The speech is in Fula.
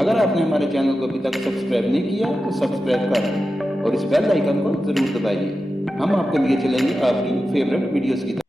अगर आपने हमारे चैनल को अभी तक सब्सक्राइब नहीं किया तो सब्सक्राइब करें और इस बेल आइकन को ज़रूर दबाइए। हम आपके लिए चलेंगे आपकी फेवरेट वीडियोस की तरफ।